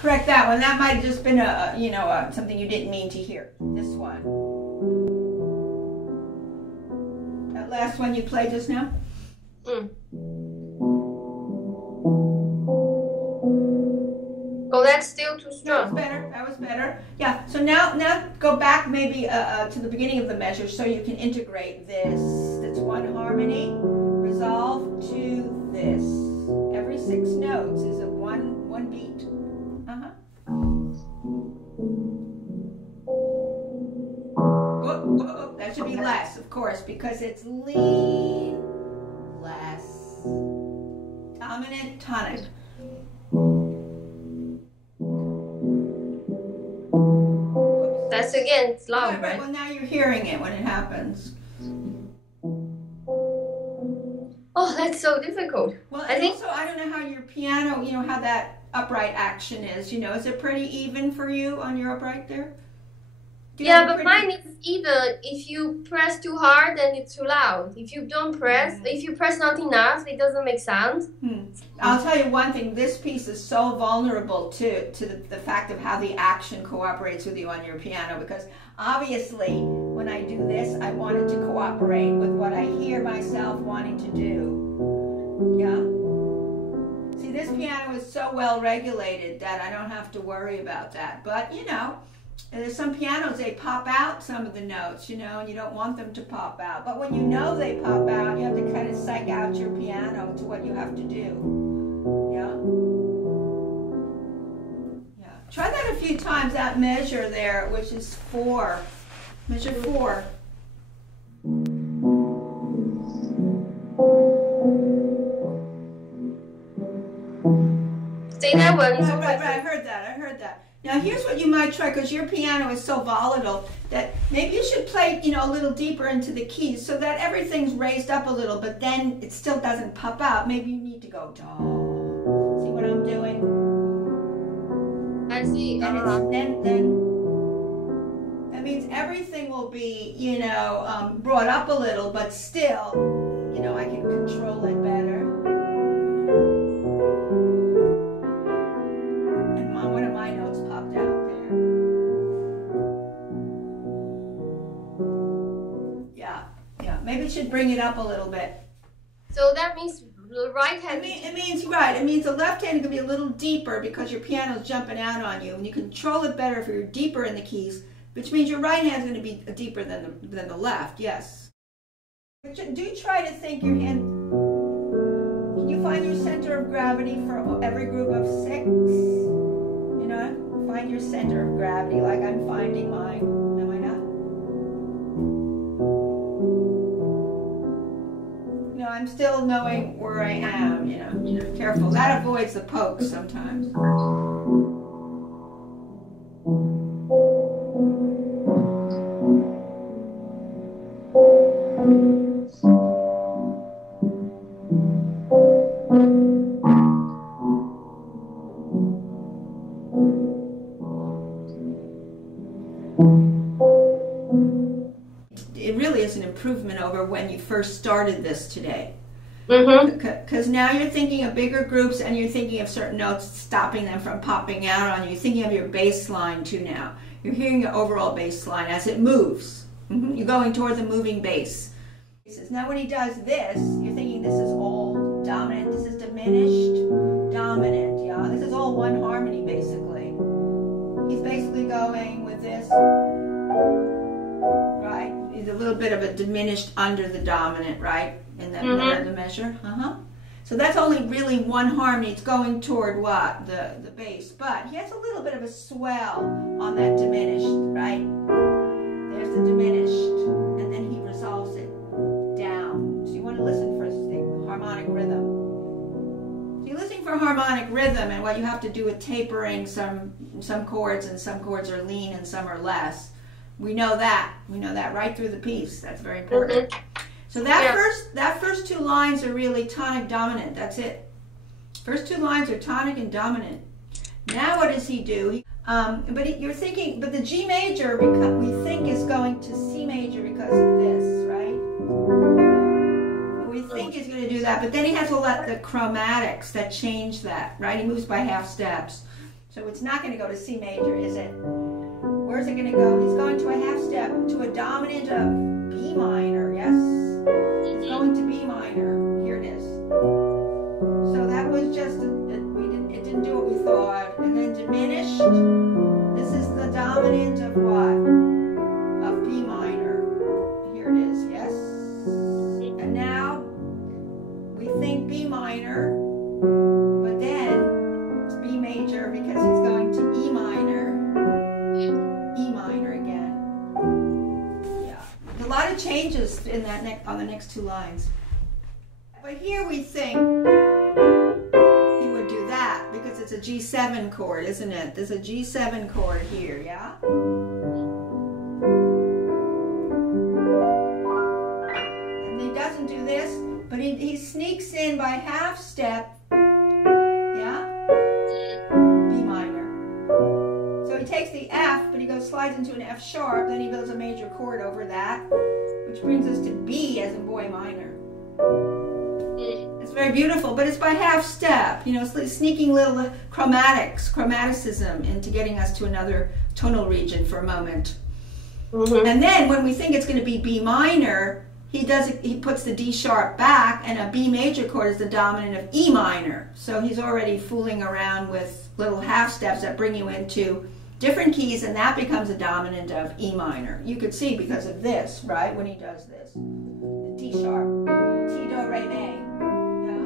correct that one. That might have just been something you didn't mean to hear. This one. That last one you played just now? Oh, that's still too strong. That was better. That was better. Yeah. So now go back maybe to the beginning of the measure so you can integrate this. That's one harmony. Resolve to this. Every 6 notes is a one beat. Whoa, that should be less, of course, because it's lean, less, dominant, tonic. That's again slow, right? Well, now you're hearing it when it happens. Oh, that's so difficult. Well, I think so. I don't know how your piano, how that upright action is. Is it pretty even for you on your upright there? Yeah, but mine is even. If you press too hard, then it's too loud. If you don't press, if you press not enough, it doesn't make sound. I'll tell you one thing. This piece is so vulnerable to the fact of how the action cooperates with you on your piano, because obviously when I do this, I want it to cooperate with what I hear myself wanting to do. Yeah? See, this piano is so well regulated that I don't have to worry about that. But, there's some pianos, they pop out some of the notes, and you don't want them to pop out. But when you know they pop out, you have to kind of psych out your piano to what you have to do. Yeah? Yeah. Try that a few times, that measure there, which is 4. Measure 4. Say that one. Right, I heard that. Now here's what you might try, because your piano is so volatile that maybe you should play, a little deeper into the keys so that everything's raised up a little, but then it still doesn't pop out. Maybe you need to go do. See what I'm doing? I see. And then that means everything will be, brought up a little, but still, I can control it better. One of my notes popped out there. Yeah. Maybe it should bring it up a little bit. So that means the right hand. It means the left hand can be a little deeper because your piano's jumping out on you, and you control it better if you're deeper in the keys, which means your right hand's going to be deeper than the left. Yes. But do try to think your hand. Can you find your center of gravity for every group of 6? Find your center of gravity like I'm finding mine. Am I not? I'm still knowing where I am, Careful. That avoids the poke sometimes. It really is an improvement over when you first started this today. Because now you're thinking of bigger groups and you're thinking of certain notes, stopping them from popping out on you. You're thinking of your bass line too now. You're hearing your overall bass line as it moves. You're going toward the moving bass. Now when he does this, you're thinking this is all dominant, this is diminished, dominant. Yeah, this is all one harmony basically. He's basically going with this. Right? He's a little bit of a diminished under the dominant, right? In that the measure. So that's only really one harmony. It's going toward what? The bass. But he has a little bit of a swell on that diminished, right? There's the diminished. And then he resolves it down. So you want to listen for the harmonic rhythm. So you're listening for harmonic rhythm, and what you have to do with tapering some chords, and some chords are lean and some are less. We know that. We know that right through the piece. That's very important. So that first 2 lines are really tonic dominant. That's it. First 2 lines are tonic and dominant. Now what does he do? You're thinking, but the G major we think is going to C major because of this, right? We think he's going to do that, but then he has to let the chromatics that change that, right? He moves by half steps. So it's not going to go to C major, is it? Where's it going to go? He's going to a half step to a dominant of B minor, yes? It's going to B minor. Here it is. So that was just, it didn't do what we thought. And then diminished. This is the dominant of what? Of B minor. Here it is, yes? And now we think B minor, but then it's B major because he's going to E minor again. Yeah, a lot of changes in that on the next two lines. But here we think he would do that because it's a G7 chord, isn't it? There's a G7 chord here, yeah? And he doesn't do this, but he sneaks in by half step, yeah? B minor. So he takes the F, but he slides into an F sharp, then he builds a major chord over that, which brings us to B as in boy minor. It's very beautiful, but it's by half step, you know, it's sneaking little chromaticism into getting us to another tonal region for a moment. And then when we think it's going to be B minor, he puts the D sharp back, and a B major chord is the dominant of E minor. So he's already fooling around with little half steps that bring you into different keys, and that becomes a dominant of E minor. You could see because of this, right, when he does this. The D sharp, Ti, Do, Re, Mi. Yeah.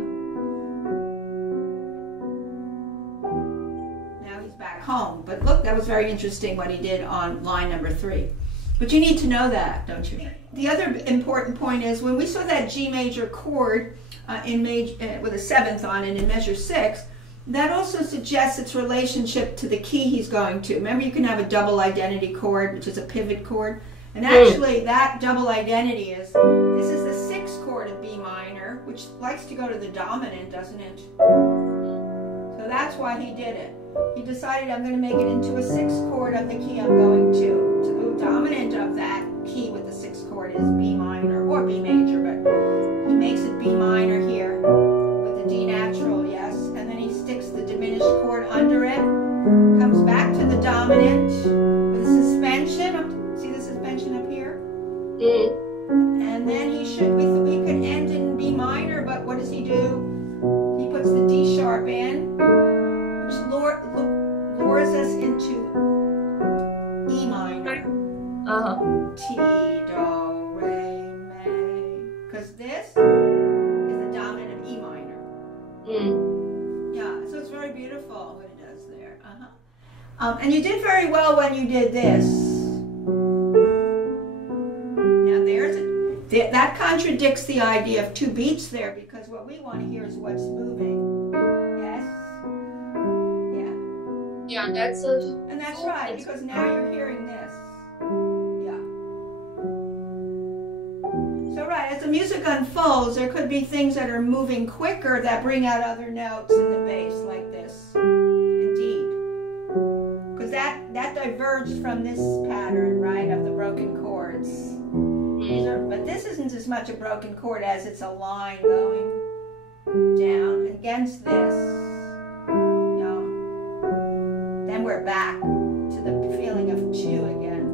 Now he's back home. But look, that was very interesting what he did on line number 3. But you need to know that, don't you? The other important point is when we saw that G major chord with a 7th on it in measure 6, that also suggests its relationship to the key he's going to. Remember, you can have a double identity chord, which is a pivot chord. And actually, that double identity is, this is the 6th chord of B minor, which likes to go to the dominant, doesn't it? So that's why he did it. He decided, I'm going to make it into a 6th chord of the key I'm going to. So the dominant of that key with the 6th chord is B minor, or B major, but he makes it B minor here with the D natural, yes. And then he sticks the diminished chord under it, comes back to the dominant with a suspension. See the suspension up here? And then he could end in B minor, but what does he do? He puts the D sharp in, which lures us into E minor. Ti, Do, Re, Mi. Because this is the dominant of E minor. Yeah, so it's very beautiful what it does there. And you did very well when you did this. Now that contradicts the idea of 2 beats there, because what we want to hear is what's moving. Yes? Yeah, and that's right, because now you're hearing this. Yeah. So right, as the music unfolds, there could be things that are moving quicker that bring out other notes in the bass, like this. Indeed. Because that diverged from this pattern, right, of the broken chords. But this isn't as much a broken chord as it's a line going down against this. Then we're back to the feeling of 2 again.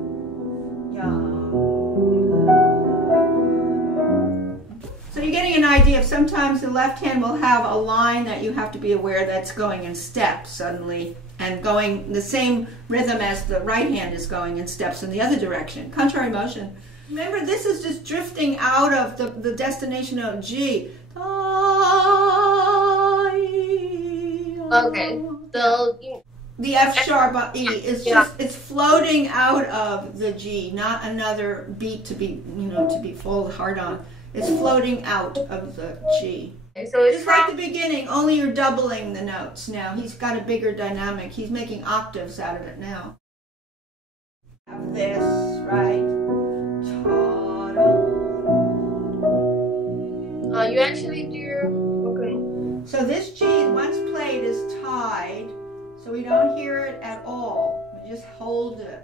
So you're getting an idea of sometimes the left hand will have a line that you have to be aware that's going in steps suddenly, and going the same rhythm as the right hand is going in steps in the other direction. Contrary motion. Remember, this is just drifting out of the destination note G. Okay. So the F sharp E is just, it's floating out of the G, not another beat to be, to be full hard on. It's floating out of the G. So it's just like the beginning, only you're doubling the notes now. He's got a bigger dynamic. He's making octaves out of it now. Have this, right? You actually do. Okay. So this G, once played, is tied, so we don't hear it at all. We just hold it.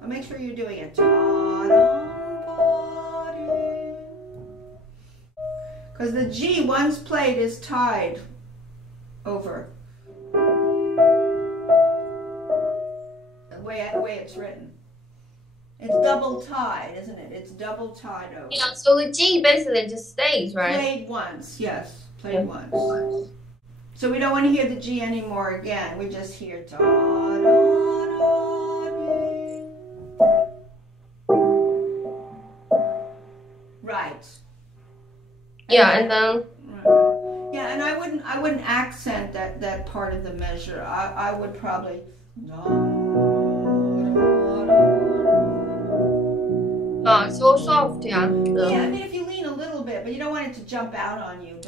I'll make sure you're doing it. Because the G, once played, is tied over. way it's written. It's double tied, isn't it? It's double tied over. Yeah, so the G basically just stays, right? Played once, yes. Played once. So we don't want to hear the G anymore again. We just hear da, da, da, da. Right. Yeah, and then yeah, and I wouldn't accent that part of the measure. I would probably it's so soft, yeah. Yeah, I mean if you lean a little bit, but you don't want it to jump out on you.